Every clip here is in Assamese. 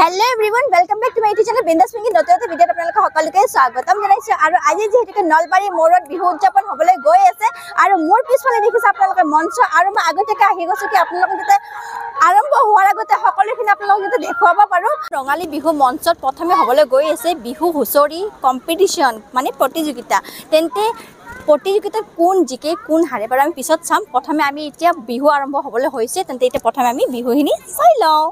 Hello everyone, welcome back to my YouTube channel Bindas Pinky নতুন ভিডিঅ'ত আপোনালোকক সকলোকে স্বাগতম জনাইছো আৰু আজি যেহেতু নলবাৰী মোৰত বিহু উদযাপন হ'বলৈ গৈ আছে আৰু মোৰ পিছফালে দেখিছে আপোনালোকে মঞ্চ আৰু মই আগতেকে আহি গৈছো কি আপোনালোকক যাতে আৰম্ভ হোৱাৰ আগতে সকলোখিনি আপোনালোকক যাতে দেখুৱাব পাৰো ৰঙালী বিহু মঞ্চত প্ৰথমে হ'বলৈ গৈ আছে বিহু হুঁচৰি কম্পিটিশন মানে প্ৰতিযোগিতা তেন্তে প্ৰতিযোগিতাত কোন জিকে কোন হাৰে বাৰু আমি পিছত চাম প্ৰথমে আমি এতিয়া বিহু আৰম্ভ হ'বলৈ হৈছে তেন্তে এতিয়া প্ৰথমে আমি বিহুখিনি চাই লওঁ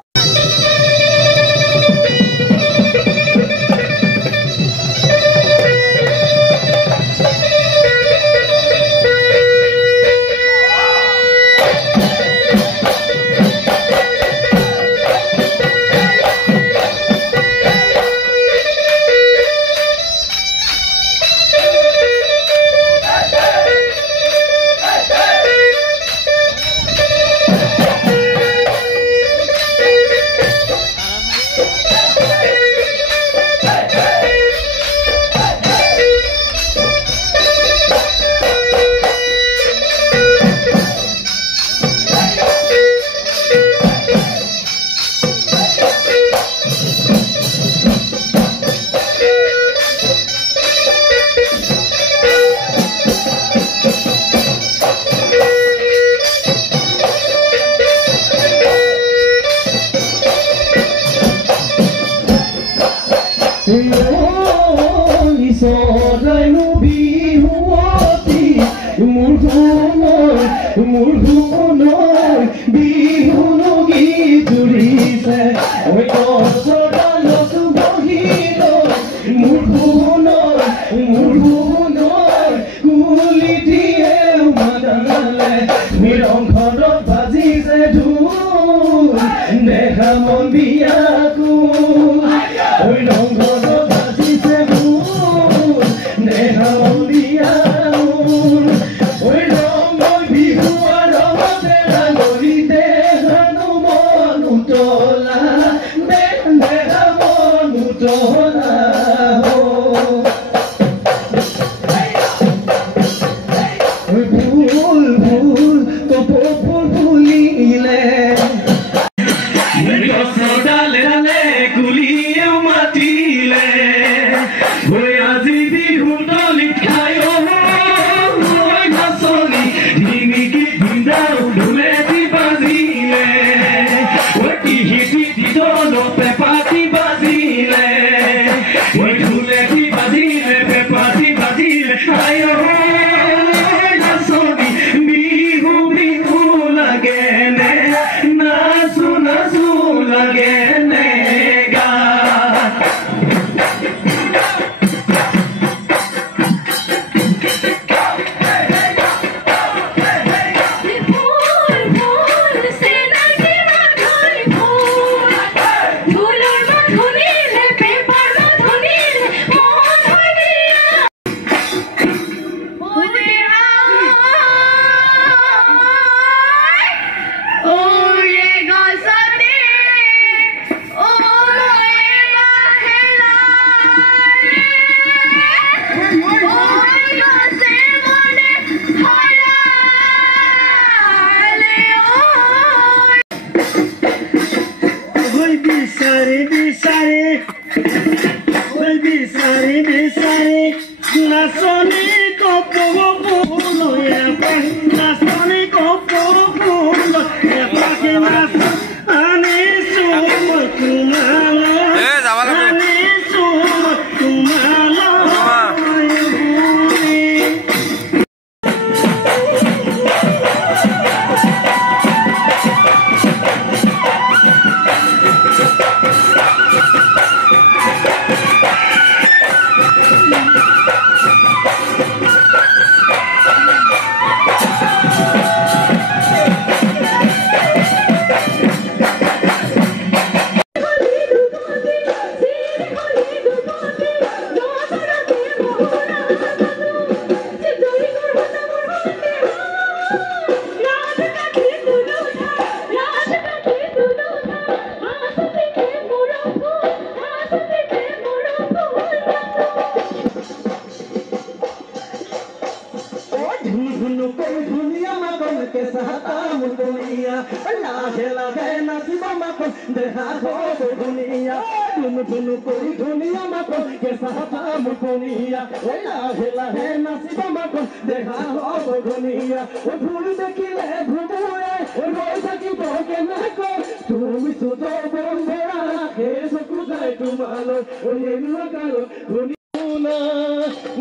Dunia, la que la pena si vamos con dejar todo dunia. তুমি কোনো কৰি ধুনীয়া মাকো কেঁচা হাতা মুকনিয়া ওই লাহে লাহে নাচিবা মাকো দেখা হ'ব ধুনীয়া ও ফুল দেখিলে ঘুমুৰে ৰৈ থাকিব কেনেকৈ তুমি চুত বন্ধৰা সেই চকু যায় তোমালৈ ওই এনুৱাকালো ধুনীয়া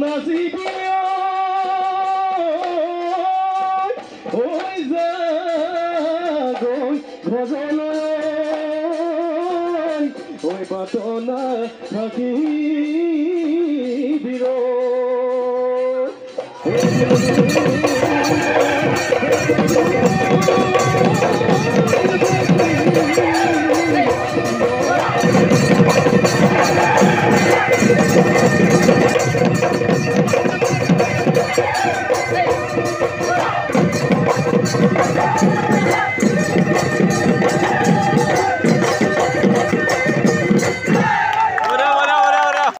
নাচিবি ঐ যা গৈ ভজলৈ ঐ পাতনা থাকি বিৰ